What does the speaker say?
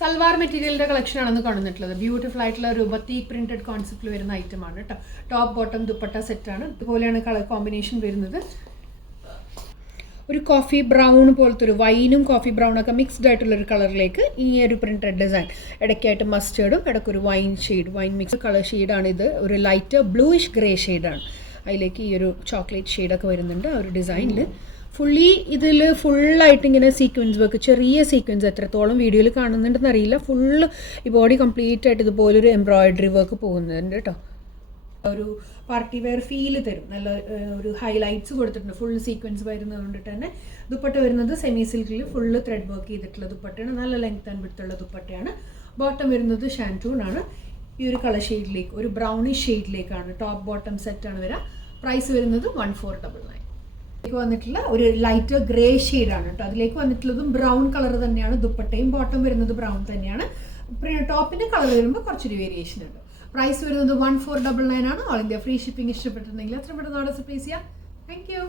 സൽവാർ മെറ്റീരിയലിൻ്റെ കളക്ഷനാണെന്ന് കാണുന്നിട്ടുള്ളത്. ബ്യൂട്ടിഫുൾ ആയിട്ടുള്ള ഒരു ബത്തീക് പ്രിന്റഡ് കോൺസെപ്റ്റിൽ വരുന്ന ഐറ്റമാണ് കേട്ടോ. ടോപ്പ് ബോട്ടം ദുപ്പട്ട സെറ്റാണ്. ഇതുപോലെയാണ് കളർ കോമ്പിനേഷൻ വരുന്നത്. ഒരു കോഫി ബ്രൗൺ പോലത്തെ ഒരു വൈനും കോഫി ബ്രൗണൊക്കെ മിക്സ്ഡ് ആയിട്ടുള്ളൊരു കളറിലേക്ക് ഈ ഒരു പ്രിന്റഡ് ഡിസൈൻ. ഇടയ്ക്കായിട്ട് മസ്റ്റേർഡും ഇടയ്ക്കൊരു വൈൻ മിക്സ് കളർ ഷെയ്ഡാണിത്. ഒരു ലൈറ്റ് ബ്ലൂയിഷ് ഗ്രേ ഷെയ്ഡാണ്. അതിലേക്ക് ഈ ഒരു ചോക്ലേറ്റ് ഷെയ്ഡൊക്കെ വരുന്നുണ്ട് ആ ഒരു ഡിസൈനിൽ. ഫുള്ളി ഇതിൽ ഫുള്ളായിട്ട് ഇങ്ങനെ സീക്വൻസ് വർക്ക്, ചെറിയ സീക്വൻസ് എത്രത്തോളം വീഡിയോയിൽ കാണുന്നുണ്ടെന്ന് അറിയില്ല. ഫുള്ള് ഈ ബോഡി കംപ്ലീറ്റ് ആയിട്ട് ഇതുപോലൊരു എംബ്രോയിഡറി വർക്ക് പോകുന്നുണ്ട് കേട്ടോ. ഒരു പാർട്ടി വെയർ ഫീല് തരും. നല്ല ഒരു ഹൈലൈറ്റ്സ് കൊടുത്തിട്ടുണ്ട്. ഫുൾ സീക്വൻസ് വരുന്നത് കൊണ്ടിട്ട് തന്നെ. ദുപ്പട്ട വരുന്നത് സെമി സിൽക്കിൽ ഫുള്ള് ത്രെഡ് വർക്ക് ചെയ്തിട്ടുള്ള ദുപ്പട്ടയാണ്. നല്ല ലെങ്ത് ആൻഡ് വിഡ്ത്തുള്ള ദുപ്പട്ടയാണ്. ബോട്ടം വരുന്നത് ഷാൻറ്റൂൺ ആണ്. ഈ ഒരു കളർ ഷെയ്ഡിലേക്ക്, ഒരു ബ്രൗണിഷ് ഷെയ്ഡിലേക്കാണ് ടോപ്പ് ബോട്ടം സെറ്റാണ് വരിക. പ്രൈസ് വരുന്നത് 1499. ഇതിലേക്ക് വന്നിട്ടുള്ള ഒരു ലൈറ്റ് ഗ്രേ ഷെയ്ഡാണ് കേട്ടോ. അതിലേക്ക് വന്നിട്ടുള്ളതും ബ്രൗൺ കളർ തന്നെയാണ്. ദുപ്പട്ടയും ബോട്ടം വരുന്നത് ബ്രൗൺ തന്നെയാണ്. ടോപ്പിൻ്റെ കളർ വരുമ്പോൾ കുറച്ചൊരു വേരിയേഷൻ ഉണ്ട്. പ്രൈസ് വരുന്നത് 1499 ആണ്. All India free shipping. ഇഷ്ടപ്പെട്ടിട്ടുണ്ടെങ്കിൽ എത്ര പെട്ടെന്ന് ഓർഡർ പ്ലേസ് ചെയ്യാം. Thank you.